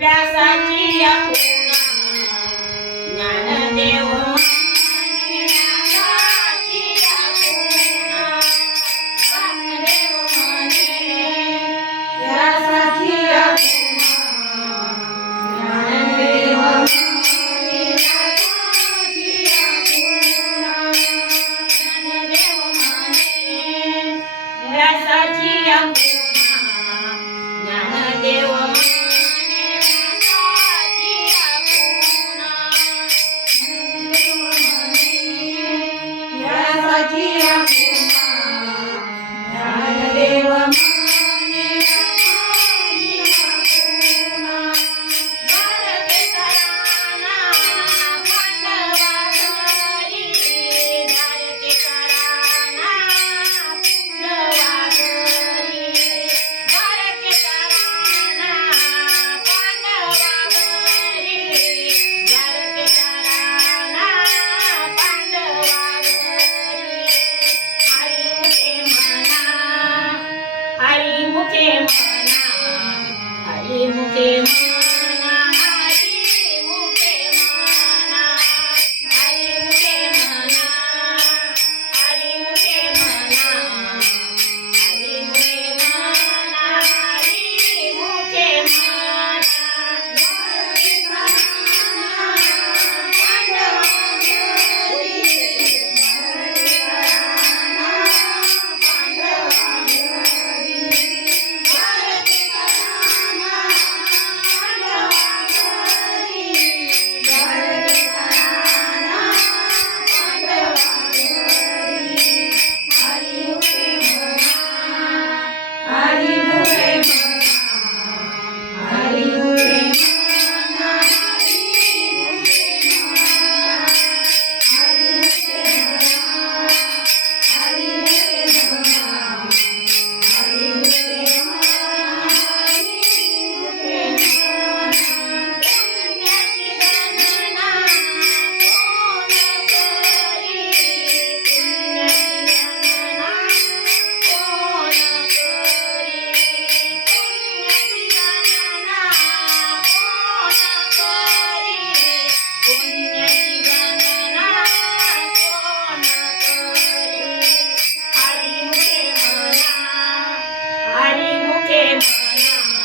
व्यासाची या time.